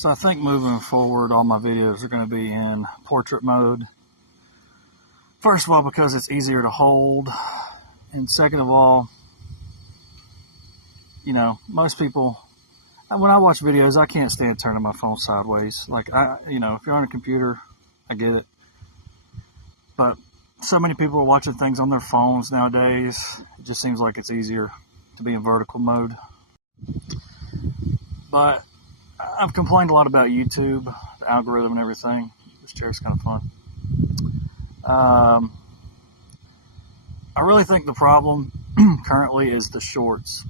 So I think moving forward, all my videos are going to be in portrait mode. First of all, because it's easier to hold. And second of all, you know, most people, when I watch videos, I can't stand turning my phone sideways. Like, you know, if you're on a computer, I get it. But so many people are watching things on their phones nowadays. It just seems like it's easier to be in vertical mode. But I've complained a lot about YouTube, the algorithm and everything. This chair's kind of fun. I really think the problem currently is the shorts.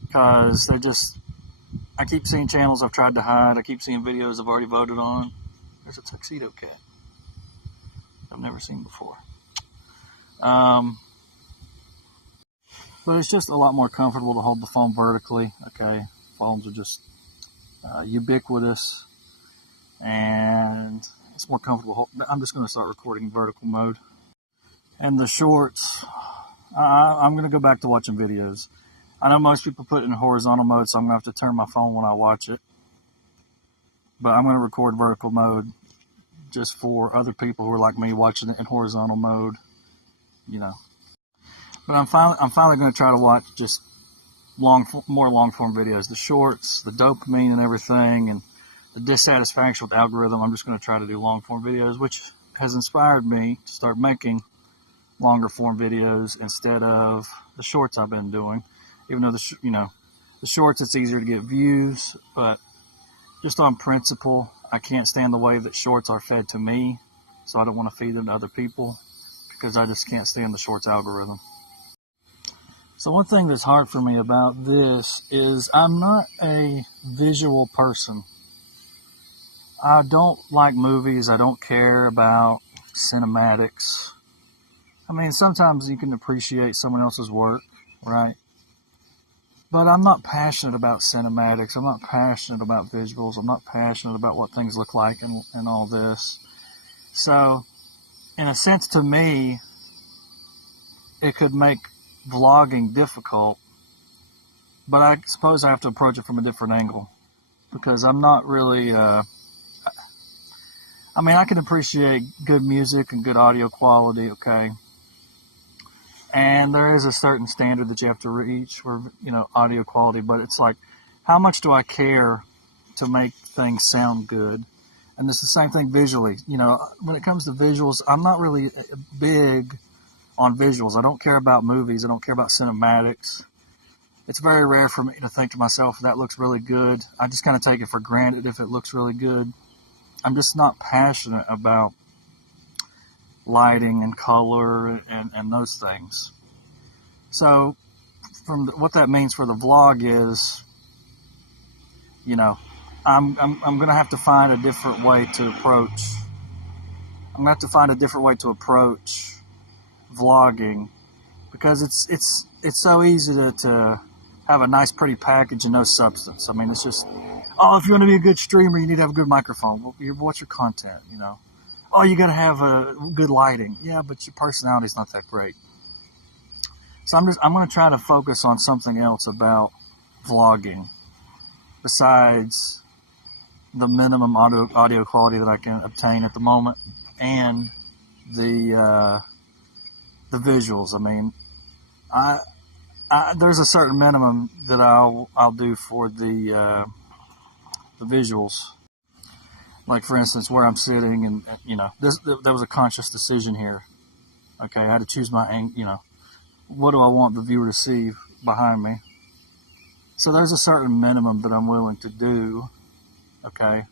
Because they're just, I keep seeing channels I've tried to hide. I keep seeing videos I've already voted on. There's a tuxedo cat I've never seen before. But it's just a lot more comfortable to hold the phone vertically. Okay, phones are just ubiquitous, and it's more comfortable. I'm just going to start recording in vertical mode. And the shorts, I'm going to go back to watching videos. I know most people put it in horizontal mode, so I'm going to have to turn my phone when I watch it. But I'm going to record vertical mode just for other people who are like me watching it in horizontal mode, you know. But I'm finally going to try to watch just more long-form videos. The shorts, the dopamine and everything, and the dissatisfaction with the algorithm. I'm just going to try to do long-form videos, which has inspired me to start making longer-form videos instead of the shorts I've been doing. Even though the shorts, it's easier to get views, but just on principle, I can't stand the way that shorts are fed to me, so I don't want to feed them to other people because I just can't stand the shorts algorithm. So one thing that's hard for me about this is I'm not a visual person. I don't like movies. I don't care about cinematics. I mean, sometimes you can appreciate someone else's work, right? But I'm not passionate about cinematics. I'm not passionate about visuals. I'm not passionate about what things look like and all this. So, in a sense, to me, it could make vlogging difficult. But I suppose I have to approach it from a different angle. Because I'm not really... I mean, I can appreciate good music and good audio quality, okay? And there is a certain standard that you have to reach for, you know, audio quality. But it's like, how much do I care to make things sound good? And it's the same thing visually. You know, when it comes to visuals, I'm not really big on visuals. I don't care about movies. I don't care about cinematics. It's very rare for me to think to myself, that looks really good. I just kind of take it for granted if it looks really good. I'm just not passionate about lighting and color and those things. So what that means for the vlog is, you know, I'm going to have to find a different way to approach. I'm going to have to find a different way to approach vlogging, because it's so easy to have a nice pretty package and no substance. I mean, it's just, oh, if you want to be a good streamer, you need to have a good microphone. Well, what's your content, you know? Oh, you got to have a good lighting. Yeah, but your personality's not that great. So I'm going to try to focus on something else about vlogging besides the minimum audio quality that I can obtain at the moment and the visuals. I mean, there's a certain minimum that I'll do for the visuals. Like, for instance, where I'm sitting, and you know, there was a conscious decision here. Okay, I had to choose my, you know, what do I want the viewer to see behind me? So there's a certain minimum that I'm willing to do. Okay,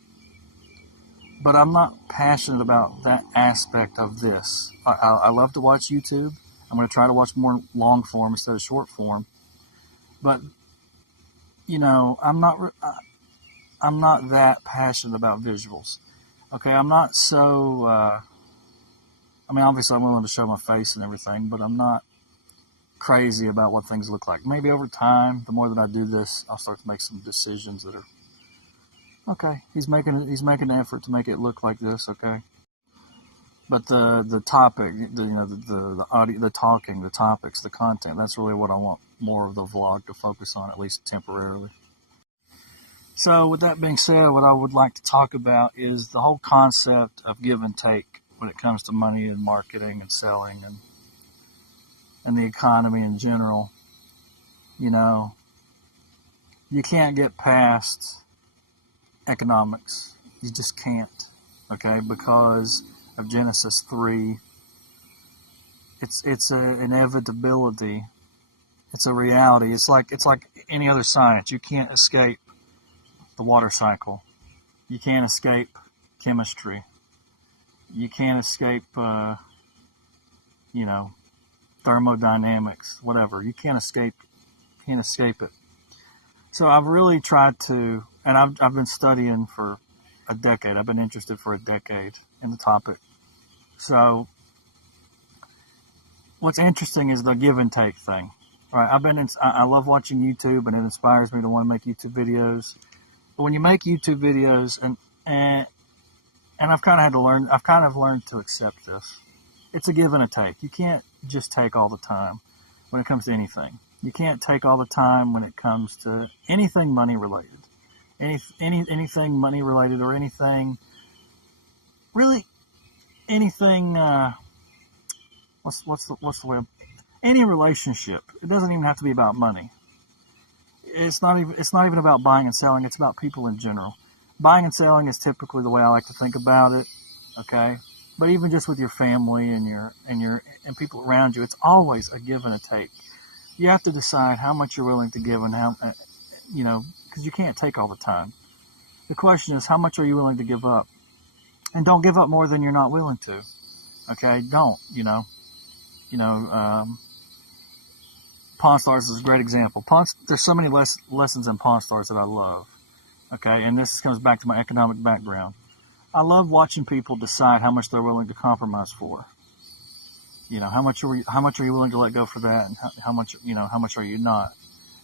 but I'm not passionate about that aspect of this. I love to watch YouTube. I'm going to try to watch more long form instead of short form. But you know, I'm not that passionate about visuals. Okay, I'm not so, I mean, obviously I'm willing to show my face and everything, but I'm not crazy about what things look like. Maybe over time, the more that I do this, I'll start to make some decisions that are, okay, he's making an effort to make it look like this, okay? But the topic, the audio, the talking, the topics, the content, that's really what I want more of the vlog to focus on, at least temporarily. So with that being said, what I would like to talk about is the whole concept of give and take when it comes to money and marketing and selling and the economy in general. You know, you can't get past economics. You just can't, okay? Because of Genesis 3, it's an inevitability. It's a reality. It's like any other science. You can't escape the water cycle. You can't escape chemistry. You can't escape, thermodynamics, whatever. You can't escape it. So I've really tried to, and I've been studying for a decade. I've been interested for a decade in the topic. So what's interesting is the give and take thing. Right? I love watching YouTube, and it inspires me to want to make YouTube videos. But when you make YouTube videos, and I've kind of learned to accept this. It's a give and a take. You can't just take all the time when it comes to anything. You can't take all the time when it comes to anything money related. Anything money related, or anything, really anything, what's the way, any relationship. It doesn't even have to be about money. It's not even about buying and selling. It's about people in general. Buying and selling is typically the way I like to think about it. Okay. But even just with your family and people around you, it's always a give and a take. You have to decide how much you're willing to give and how, because you can't take all the time. The question is, how much are you willing to give up? And don't give up more than you're not willing to. Okay, don't. Pawn Stars is a great example. There's so many lessons in Pawn Stars that I love. Okay, and this comes back to my economic background. I love watching people decide how much they're willing to compromise for. How much are you willing to let go for that, and how much are you not?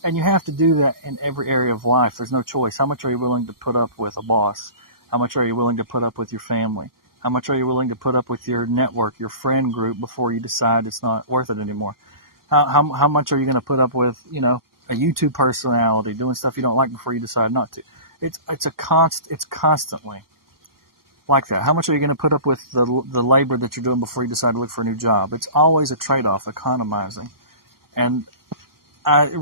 And you have to do that in every area of life. There's no choice. How much are you willing to put up with a boss? How much are you willing to put up with your family? How much are you willing to put up with your network, your friend group, before you decide it's not worth it anymore? How much are you going to put up with, a YouTube personality doing stuff you don't like before you decide not to? It's constantly like that. How much are you going to put up with the labor that you're doing before you decide to look for a new job? It's always a trade-off, economizing. And I've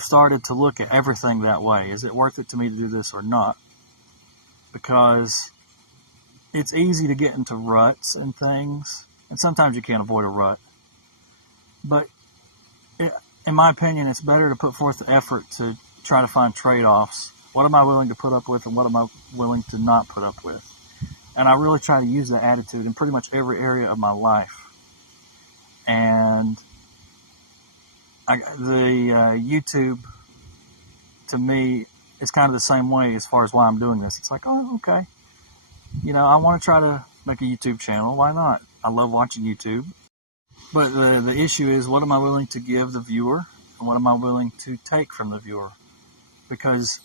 started to look at everything that way. Is it worth it to me to do this or not? Because it's easy to get into ruts and things, and sometimes you can't avoid a rut. But in my opinion, it's better to put forth the effort to try to find trade-offs. What am I willing to put up with, and what am I willing to not put up with? And I really try to use that attitude in pretty much every area of my life. And YouTube, to me, is kind of the same way as far as why I'm doing this. It's like, oh, okay. I want to try to make a YouTube channel. Why not? I love watching YouTube. But the issue is, what am I willing to give the viewer, and what am I willing to take from the viewer? Because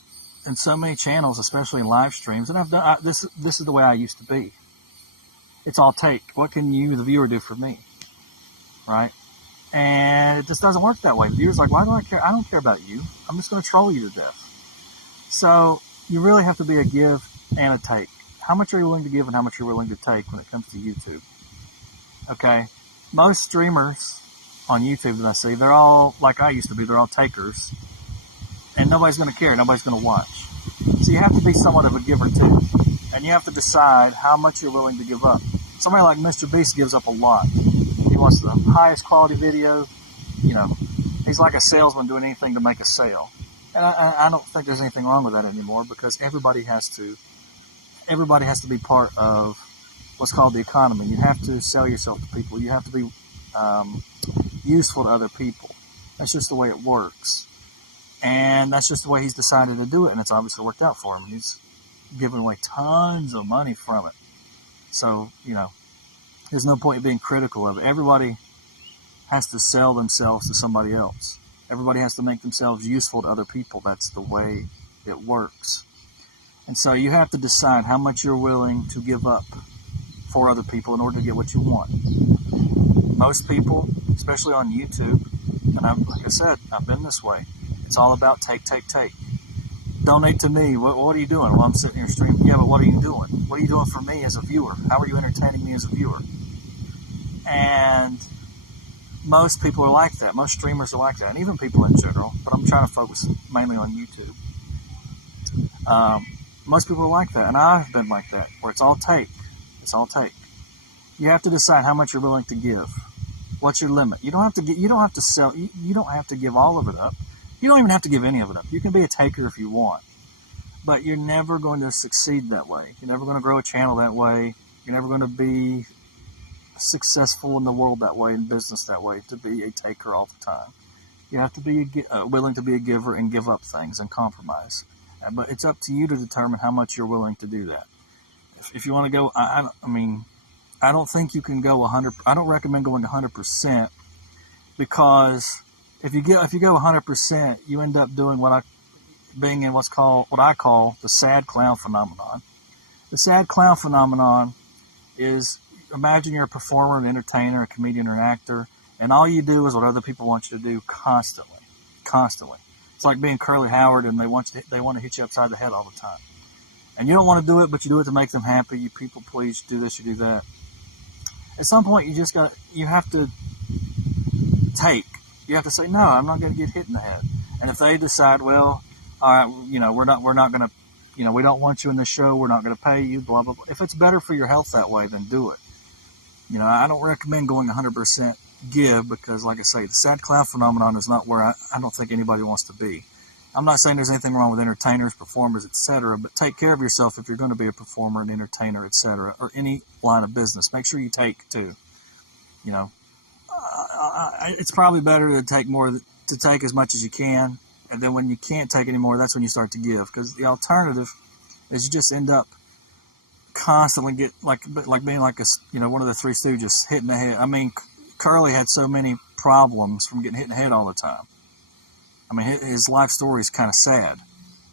in so many channels, especially in live streams, and this is the way I used to be. It's all take. What can you, the viewer, do for me? Right? And it just doesn't work that way. The viewer's like, why do I care? I don't care about you. I'm just going to troll you to death. So you really have to be a give and a take. How much are you willing to give, and how much you're willing to take when it comes to YouTube? Okay? Most streamers on YouTube that I see, they're all like I used to be. They're all takers. And nobody's going to care. Nobody's going to watch. So you have to be somewhat of a giver too. And you have to decide how much you're willing to give up. Somebody like Mr. Beast gives up a lot. He wants the highest quality video. He's like a salesman doing anything to make a sale. And I don't think there's anything wrong with that anymore, because everybody has to be part of what's called the economy. You have to sell yourself to people. You have to be useful to other people. That's just the way it works. And that's just the way he's decided to do it, and it's obviously worked out for him. He's given away tons of money from it. So, there's no point in being critical of it. Everybody has to sell themselves to somebody else. Everybody has to make themselves useful to other people. That's the way it works. And so you have to decide how much you're willing to give up for other people in order to get what you want. Most people, especially on YouTube, and like I said, I've been this way. It's all about take, take, take. donate to me. What are you doing? Well, I'm sitting here streaming. Yeah, but what are you doing? What are you doing for me as a viewer? How are you entertaining me as a viewer? And most people are like that. Most streamers are like that, and even people in general. But I'm trying to focus mainly on YouTube. Most people are like that, and I've been like that, where it's all take. It's all take. You have to decide how much you're willing to give. What's your limit? You don't have to get. You don't have to sell. You don't have to give all of it up. You don't even have to give any of it up. You can be a taker if you want, but you're never going to succeed that way. You're never going to grow a channel that way. You're never going to be successful in the world that way, in business that way, to be a taker all the time. You have to be willing to be a giver and give up things and compromise. But it's up to you to determine how much you're willing to do that. If you want to go, I mean, I don't think you can go 100. I don't recommend going 100%, because if you go 100%, you end up doing being in what I call the sad clown phenomenon. The sad clown phenomenon is, imagine you're a performer, an entertainer, a comedian, or an actor, and all you do is what other people want you to do constantly. It's like being Curly Howard, and they want to hit you upside the head all the time. And you don't want to do it, but you do it to make them happy. You people please, you do this, you do that. At some point, you have to take. You have to say, no, I'm not going to get hit in the head. And if they decide, well, all right, we're not going to, we don't want you in the show, we're not going to pay you, blah, blah, blah. If it's better for your health that way, then do it. I don't recommend going 100% give, because, like I say, the sad clown phenomenon is not where I don't think anybody wants to be. I'm not saying there's anything wrong with entertainers, performers, etc., but take care of yourself if you're going to be a performer, an entertainer, etc., or any line of business. Make sure you take too. It's probably better to take as much as you can, and then when you can't take anymore, that's when you start to give. Because the alternative is you just end up constantly being like one of the Three Stooges, hitting the head. I mean, Curly had so many problems from getting hit in the head all the time. I mean, his life story is kind of sad.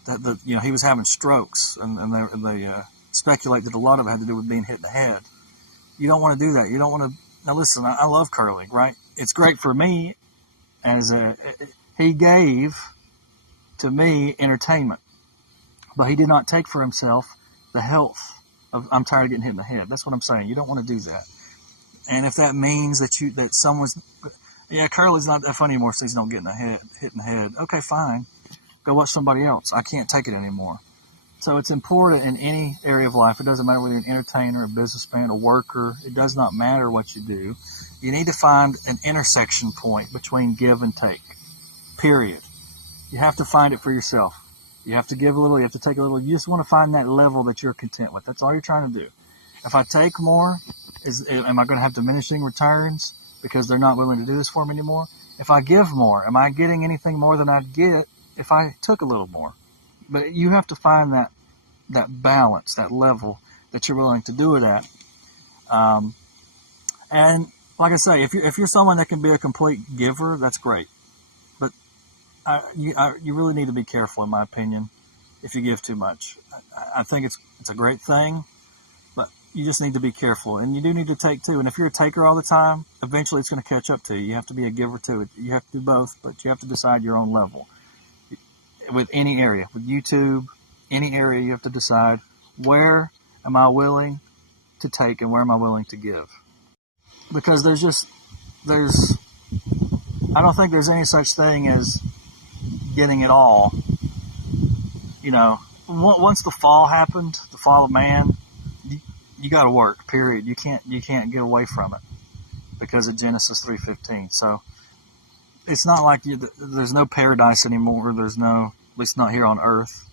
That he was having strokes, and they speculate that a lot of it had to do with being hit in the head. You don't want to do that. You don't want to. Now listen, I love Curly, right? It's great for me he gave to me entertainment, but he did not take for himself the health of, I'm tired of getting hit in the head. That's what I'm saying. You don't want to do that. And if that means that someone's, Curly's not that funny anymore, so he's not getting hit in the head. Okay, fine. Go watch somebody else. I can't take it anymore. So it's important in any area of life. It doesn't matter whether you're an entertainer, a businessman, a worker. It does not matter what you do. You need to find an intersection point between give and take, period. You have to find it for yourself. You have to give a little, you have to take a little. You just want to find that level that you're content with. That's all you're trying to do. If I take more, am I going to have diminishing returns because they're not willing to do this for me anymore? If I give more, am I getting anything more than I'd get if I took a little more? But you have to find that balance, that level that you're willing to do it at. And like I say, if you're someone that can be a complete giver, that's great. But you really need to be careful, in my opinion, if you give too much. I think it's a great thing, but you just need to be careful. And you do need to take too. And if you're a taker all the time, eventually it's going to catch up to you. You have to be a giver too. You have to do both, but you have to decide your own level. With any area, with YouTube, any area, you have to decide, where am I willing to take and where am I willing to give? Because I don't think there's any such thing as getting it all. Once the fall happened, the fall of man, you got to work, period. You can't get away from it because of Genesis 3:15. So it's not like there's no paradise anymore. There's no, at least not here on earth.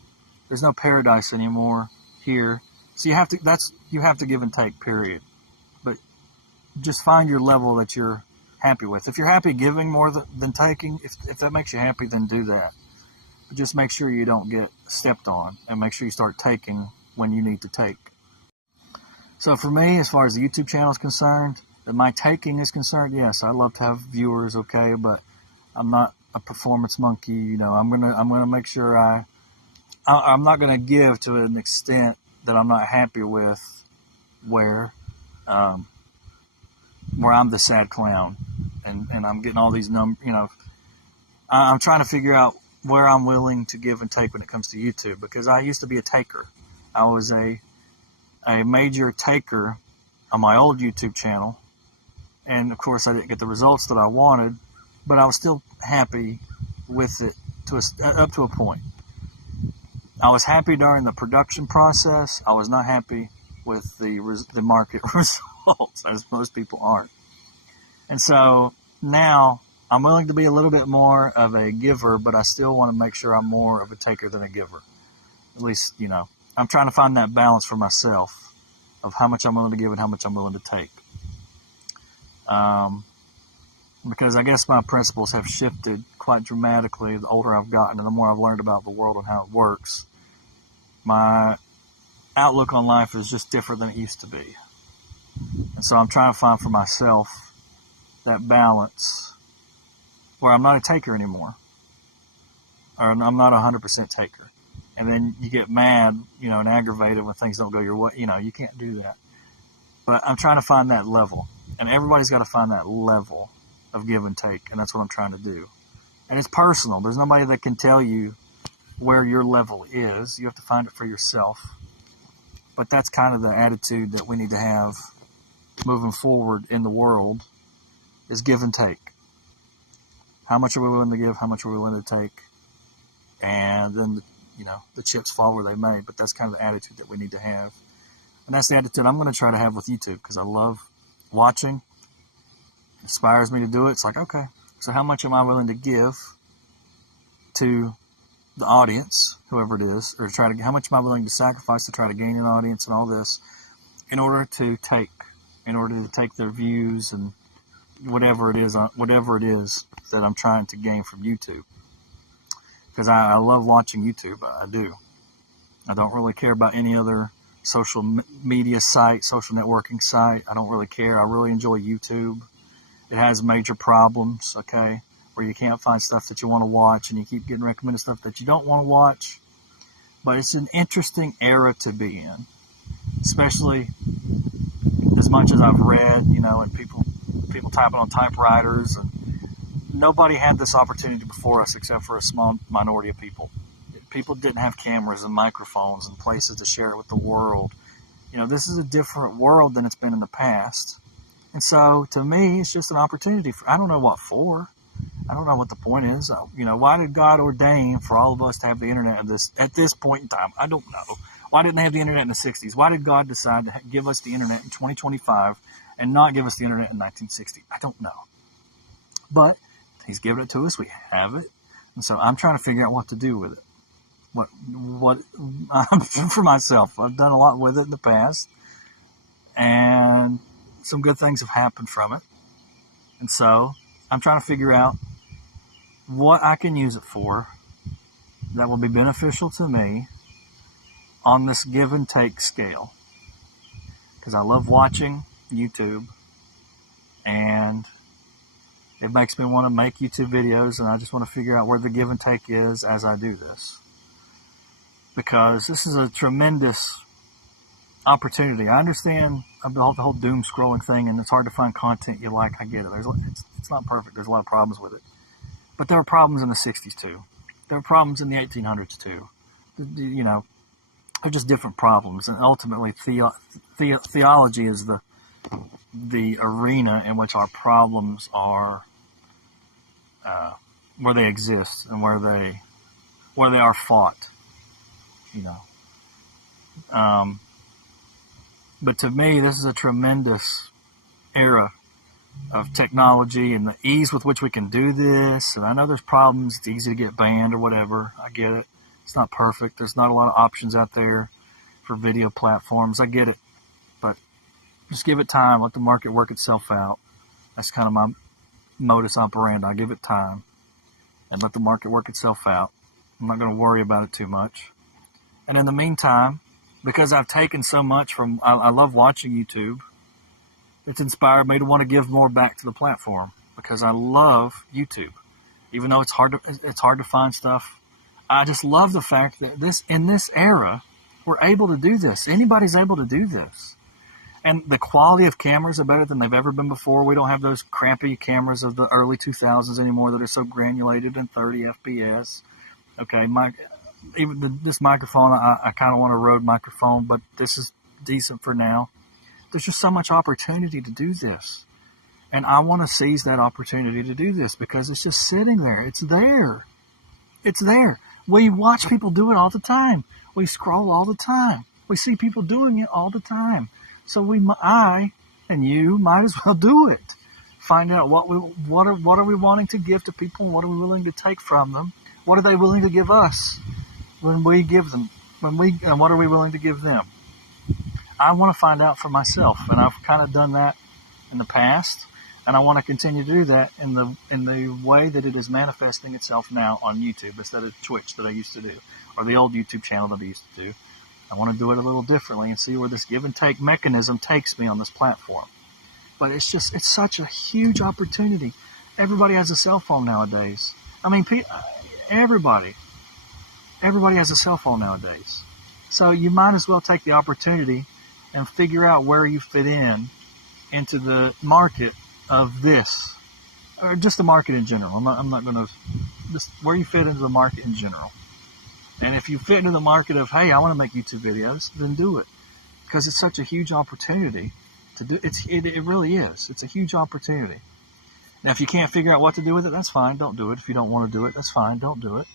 There's no paradise anymore here. So you have to give and take, period. But just find your level that you're happy with. If you're happy giving more than taking, if that makes you happy, then do that. But just make sure you don't get stepped on, and make sure you start taking when you need to take. So for me, as far as the YouTube channel is concerned, that my taking is concerned, yes, I love to have viewers, okay, but I'm not a performance monkey. I'm gonna make sure I'm not gonna give to an extent that I'm not happy with, where I'm the sad clown and I'm getting all these numbers. I'm trying to figure out where I'm willing to give and take when it comes to YouTube, because I used to be a taker. I was a major taker on my old YouTube channel, and of course I didn't get the results that I wanted, but I was still happy with it up to a point. I was happy during the production process. I was not happy with the market results, as most people aren't. And so now I'm willing to be a little bit more of a giver, but I still want to make sure I'm more of a taker than a giver. At least, I'm trying to find that balance for myself of how much I'm willing to give and how much I'm willing to take. Because I guess my principles have shifted quite dramatically the older I've gotten and the more I've learned about the world and how it works. My outlook on life is just different than it used to be. And so I'm trying to find for myself that balance where I'm not a taker anymore, or I'm not a 100% taker. And then you get mad, and aggravated when things don't go your way. You can't do that. But I'm trying to find that level. And everybody's got to find that level of give and take. And that's what I'm trying to do. And it's personal. There's nobody that can tell you where your level is. You have to find it for yourself. But that's kind of the attitude that we need to have moving forward in the world, is give and take. How much are we willing to give? How much are we willing to take? And then, the chips fall where they may. But that's kind of the attitude that we need to have. And that's the attitude I'm going to try to have with YouTube, because I love watching. It inspires me to do it. It's like, okay, so how much am I willing to give to the audience, whoever it is, or how much am I willing to sacrifice to try to gain an audience and all this in order to take their views and whatever it is that I'm trying to gain from YouTube. Because I love watching YouTube. I do. I don't really care about any other social media site, social networking site. I don't really care. I really enjoy YouTube. It has major problems, okay, where you can't find stuff that you want to watch and you keep getting recommended stuff that you don't want to watch. But it's an interesting era to be in, especially as much as I've read, and people typing on typewriters, and nobody had this opportunity before us except for a small minority of people. People didn't have cameras and microphones and places to share it with the world. This is a different world than it's been in the past. And so, to me, it's just an opportunity. I don't know what for. I don't know what the point is. Why did God ordain for all of us to have the internet at this point in time? I don't know. Why didn't they have the internet in the 60s? Why did God decide to give us the internet in 2025 and not give us the internet in 1960? I don't know. But He's given it to us. We have it. And so I'm trying to figure out what to do with it. What for myself. I've done a lot with it in the past, and some good things have happened from it. And so I'm trying to figure out what I can use it for that will be beneficial to me on this give and take scale. Because I love watching YouTube, and it makes me want to make YouTube videos, and I just want to figure out where the give and take is as I do this. Because this is a tremendous opportunity. I understand the whole doom scrolling thing, and it's hard to find content you like. I get it. It's not perfect. There's a lot of problems with it. But there were problems in the 60s too. There were problems in the 1800s too. They're just different problems. And ultimately, theology is the arena in which our problems are, where they exist and where they are fought. But to me, this is a tremendous era of technology and the ease with which we can do this. And I know there's problems. It's easy to get banned or whatever. I get it. It's not perfect. There's not a lot of options out there for video platforms. I get it. But just give it time. Let the market work itself out. That's kind of my modus operandi. I give it time and let the market work itself out. I'm not going to worry about it too much. And in the meantime, because I've taken so much from, I love watching YouTube, it's inspired me to want to give more back to the platform, because I love YouTube. Even though it's hard to find stuff, I just love the fact that in this era, we're able to do this. Anybody's able to do this. And the quality of cameras are better than they've ever been before. We don't have those crappy cameras of the early 2000s anymore that are so granulated and 30 FPS. Okay, this microphone, I kind of want a Rode microphone, but this is decent for now. There's just so much opportunity to do this. And I want to seize that opportunity to do this because it's just sitting there. It's there. It's there. We watch people do it all the time. We scroll all the time. We see people doing it all the time. So I and you might as well do it. Find out what are we wanting to give to people, and what are we willing to take from them? What are they willing to give us when we give them? And what are we willing to give them? I want to find out for myself, and I've kind of done that in the past, and I want to continue to do that in the way that it is manifesting itself now on YouTube instead of Twitch that I used to do, or the old YouTube channel that I used to do. I want to do it a little differently and see where this give and take mechanism takes me on this platform. But it's such a huge opportunity. Everybody has a cell phone nowadays. I mean, everybody has a cell phone nowadays. So you might as well take the opportunity and figure out where you fit into the market of this, or just the market in general. I'm not going to, just where you fit into the market in general. And if you fit into the market of, hey, I want to make YouTube videos, then do it, because it's such a huge opportunity to do. It really is. It's a huge opportunity. Now, if you can't figure out what to do with it, that's fine. Don't do it. If you don't want to do it, that's fine. Don't do it.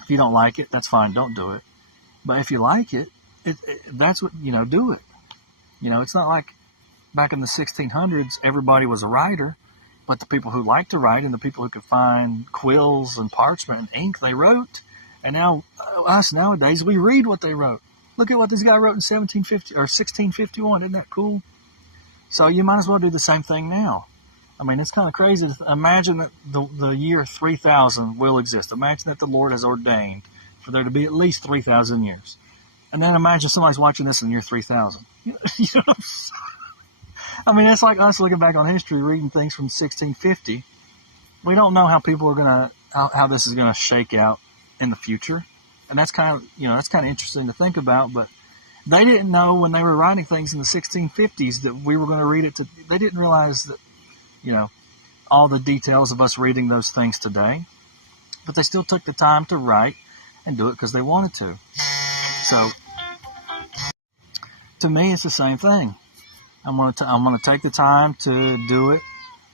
If you don't like it, that's fine. Don't do it. But if you like it, that's what, do it. It's not like back in the 1600s, everybody was a writer, but the people who liked to write and the people who could find quills and parchment and ink, they wrote. And now, us nowadays, we read what they wrote. Look at what this guy wrote in 1750 or 1651. Isn't that cool? So you might as well do the same thing now. I mean, it's kind of crazy to imagine that the year 3000 will exist. Imagine that the Lord has ordained for there to be at least 3,000 years. And then imagine somebody's watching this in year 3000. I mean, it's like us looking back on history, reading things from 1650. We don't know how people are how this is going to shake out in the future. And that's kind of interesting to think about, but they didn't know when they were writing things in the 1650s that we were going to read it they didn't realize that, all the details of us reading those things today, but they still took the time to write and do it because they wanted to. So to me, it's the same thing. I'm going to take the time to do it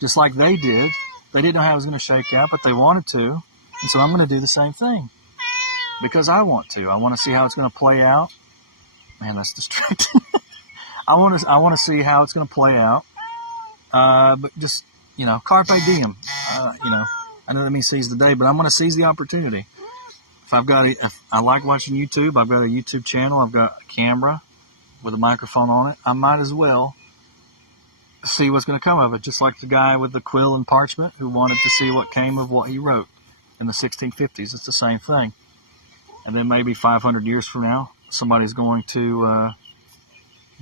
just like they did. They didn't know how it was going to shake out, but they wanted to. And so I'm going to do the same thing because I want to. I want to see how it's going to play out. Man, that's distracting. I want to see how it's going to play out. But just, carpe diem. I know that means seize the day, but I'm going to seize the opportunity. If I like watching YouTube, I've got a YouTube channel, I've got a camera with a microphone on it, I might as well see what's going to come of it, just like the guy with the quill and parchment who wanted to see what came of what he wrote in the 1650s. It's the same thing. And then maybe 500 years from now, somebody's going to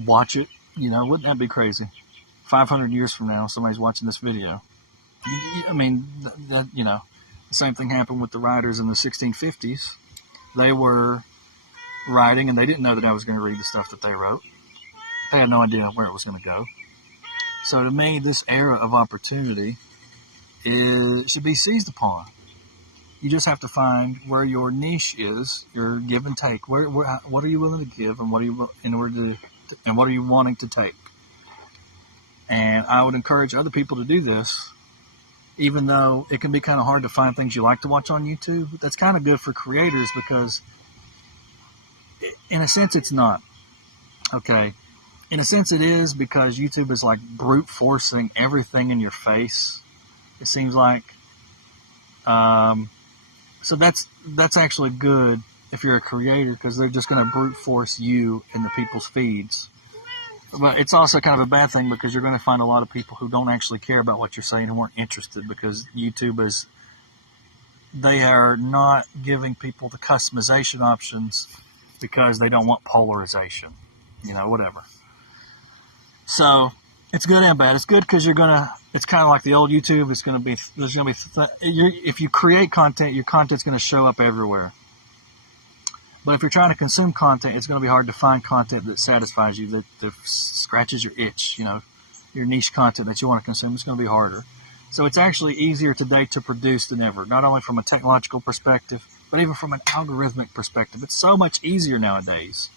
watch it. Wouldn't that be crazy? 500 years from now, somebody's watching this video. I mean, the same thing happened with the writers in the 1650s. They were writing, and they didn't know that I was going to read the stuff that they wrote. They had no idea where it was going to go. So to me, this era of opportunity should be seized upon. You just have to find where your niche is, your give and take. What are you willing to give, and what are you wanting to take? And I would encourage other people to do this, even though it can be kind of hard to find things you like to watch on YouTube. That's kind of good for creators because, in a sense, it's not. Okay? In a sense, it is because YouTube is like brute forcing everything in your face. It seems like. So that's actually good if you're a creator because they're just going to brute force you in the people's feeds. But it's also kind of a bad thing because you're going to find a lot of people who don't actually care about what you're saying and weren't interested because YouTube they are not giving people the customization options because they don't want polarization, whatever. So it's good and bad. It's good because it's kind of like the old YouTube. If you create content, your content's going to show up everywhere. But if you're trying to consume content, it's going to be hard to find content that satisfies you, that scratches your itch, your niche content that you want to consume. It's going to be harder. So it's actually easier today to produce than ever, not only from a technological perspective, but even from an algorithmic perspective, it's so much easier nowadays.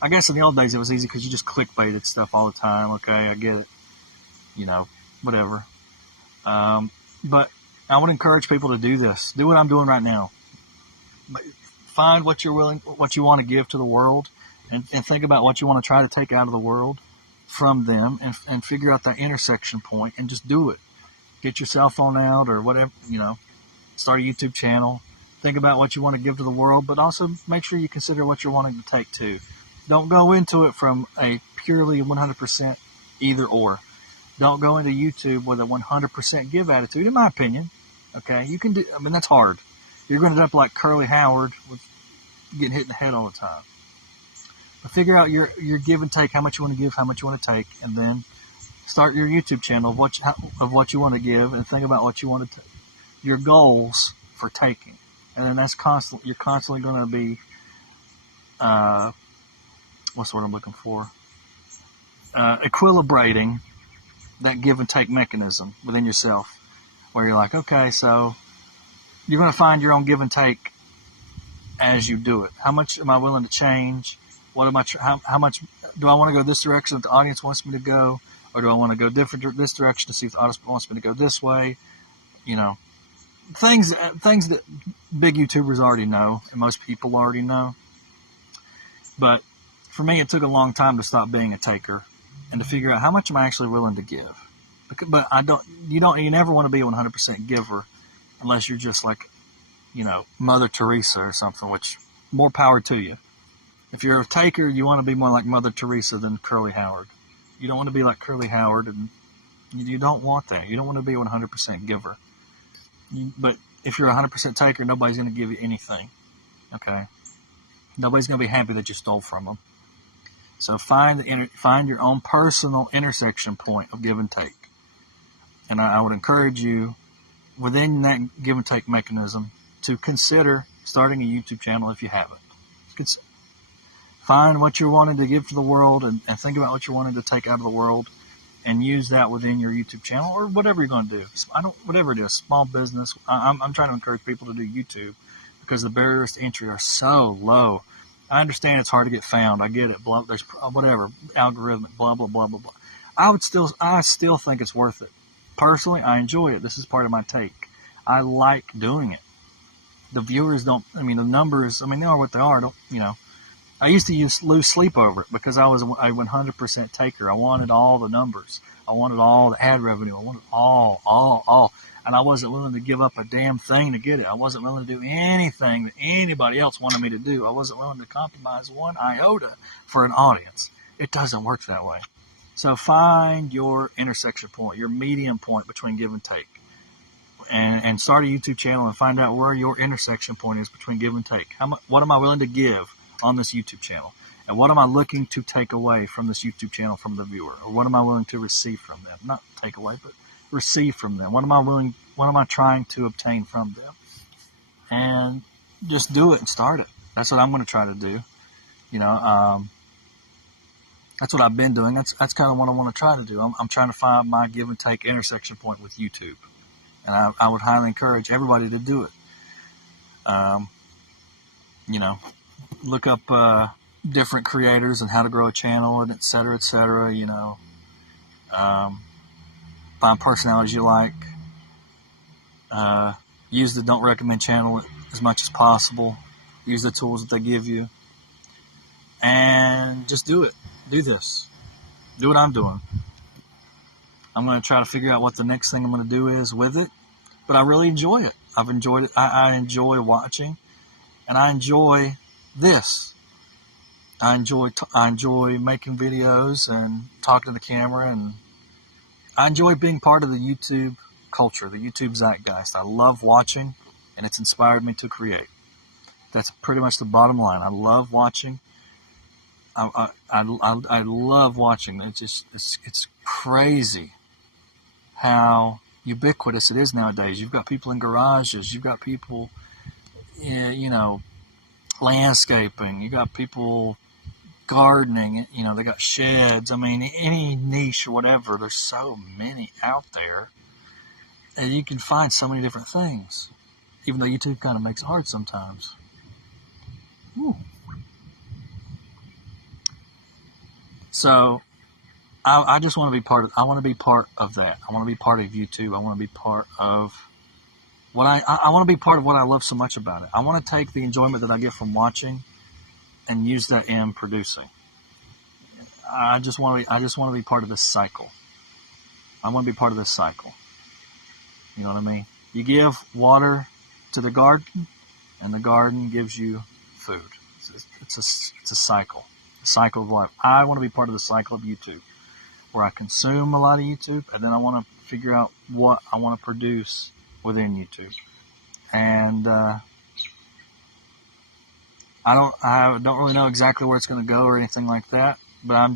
I guess in the old days it was easy because you just clickbaited stuff all the time. Okay, I get it. Whatever. But I would encourage people to do this. Do what I'm doing right now. Find what you want to give to the world, and think about what you want to try to take out of the world from them, and figure out that intersection point, and just do it. Get your cell phone out or whatever, start a YouTube channel. Think about what you want to give to the world, but also make sure you consider what you're wanting to take too. Don't go into it from a purely 100% either or. Don't go into YouTube with a 100% give attitude, in my opinion. Okay, that's hard. You're going to end up like Curly Howard with getting hit in the head all the time. But figure out your give and take, how much you want to give, how much you want to take, and then start your YouTube channel of what you want to give, and think about what you want to take. Your goals for taking. And then you're constantly going to be, what's the word I'm looking for? Equilibrating that give and take mechanism within yourself, where you're like, okay, so you're going to find your own give and take as you do it. How much am I willing to change? How much do I want to go this direction that the audience wants me to go, or do I want to go this direction to see if the audience wants me to go this way? Things that big YouTubers already know, and most people already know. But for me, it took a long time to stop being a taker and to figure out how much am I actually willing to give. But you never want to be a 100% giver unless you're just like, Mother Teresa or something, which more power to you. If you're a taker, you want to be more like Mother Teresa than Curly Howard. You don't want to be like Curly Howard, and you don't want that. You don't want to be a 100% giver. But if you're a 100% taker, nobody's going to give you anything. Okay? Nobody's going to be happy that you stole from them. So find your own personal intersection point of give and take. And I would encourage you, within that give and take mechanism, to consider starting a YouTube channel if you haven't. Find what you're wanting to give to the world, and think about what you're wanting to take out of the world, and use that within your YouTube channel, or whatever you're going to do. Whatever it is, small business. I'm trying to encourage people to do YouTube because the barriers to entry are so low. I understand it's hard to get found. I get it. There's whatever algorithmic, blah blah blah blah blah. I still think it's worth it. Personally, I enjoy it. This is part of my take. I like doing it. The viewers don't. The numbers. They are what they are. I used to lose sleep over it because I was a 100% taker. I wanted all the numbers. I wanted all the ad revenue. I wanted all. And I wasn't willing to give up a damn thing to get it. I wasn't willing to do anything that anybody else wanted me to do. I wasn't willing to compromise one iota for an audience. It doesn't work that way. So find your intersection point, your medium point between give and take. And start a YouTube channel and find out where your intersection point is between give and take. What am I willing to give on this YouTube channel? And what am I looking to take away from this YouTube channel from the viewer? Or what am I willing to receive from them? Not take away, but receive from them. What am I trying to obtain from them? And just do it and start it. That's what I'm going to try to do. That's what I've been doing. That's kind of what I want to try to do. I'm trying to find my give and take intersection point with YouTube. And I would highly encourage everybody to do it. Look up different creators and how to grow a channel, and et cetera, et cetera. Find personalities you like. Use the don't recommend channel as much as possible. Use the tools that they give you. And just do it. Do this. Do what I'm doing. I'm going to try to figure out what the next thing I'm going to do is with it. But I really enjoy it. I've enjoyed it. I enjoy watching. And I enjoy this. I enjoy making videos and talking to the camera. And I enjoy being part of the YouTube culture, the YouTube zeitgeist. I love watching, and it's inspired me to create. That's pretty much the bottom line. I love watching. I love watching. It's crazy how ubiquitous it is nowadays. You've got people in garages. You've got people, landscaping. You got people gardening. They got sheds. Any niche or whatever. There's so many out there, and you can find so many different things. even though YouTube kind of makes it hard sometimes. Ooh. So I just want to be part of. I want to be part of that. I want to be part of YouTube. I want to be part of what I want to be part of what I love so much about it. I want to take the enjoyment that I get from watching and use that in producing. I just want to be part of this cycle. I want to be part of this cycle. You know what I mean? You give water to the garden, and the garden gives you food. It's a cycle. A cycle of life. I want to be part of the cycle of YouTube, where I consume a lot of YouTube, and then I want to figure out what I want to produce within YouTube. And I don't really know exactly where it's going to go or anything like that, but I'm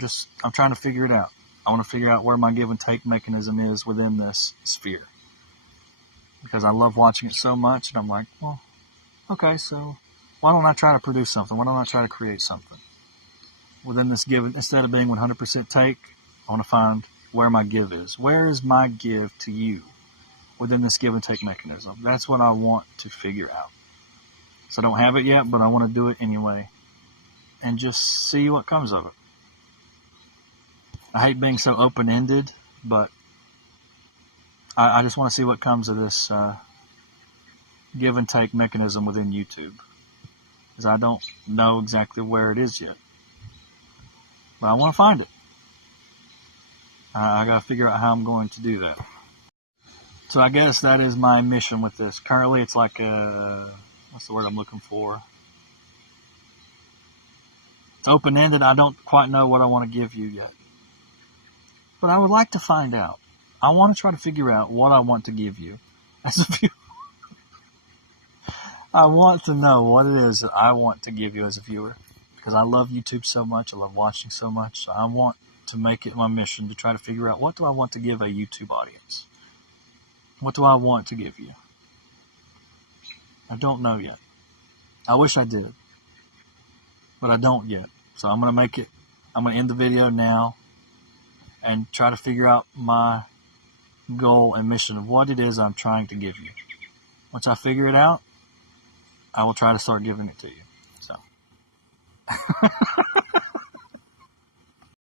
trying to figure it out. I want to figure out where my give and take mechanism is within this sphere, because I love watching it so much, and I'm like, well, okay, so why don't I try to produce something? Why don't I try to create something within this give? Instead of being 100% take, I want to find where my give is. Where is my give to you within this give and take mechanism? That's what I want to figure out. So I don't have it yet, but I want to do it anyway and just see what comes of it. I hate being so open-ended, but I just want to see what comes of this give and take mechanism within YouTube, because I don't know exactly where it is yet, but I want to find it. I got to figure out how I'm going to do that. So I guess that is my mission with this. Currently, it's like what's the word I'm looking for? It's open-ended. I don't quite know what I want to give you yet, but I would like to find out. I want to try to figure out what I want to give you as a viewer. I want to know what it is that I want to give you as a viewer, because I love YouTube so much. I love watching so much. So I want to make it my mission to try to figure out, what do I want to give a YouTube audience? What do I want to give you? I don't know yet. I wish I did, but I don't yet. So I'm going to end the video now and try to figure out my goal and mission of what it is I'm trying to give you. Once I figure it out, I will try to start giving it to you. So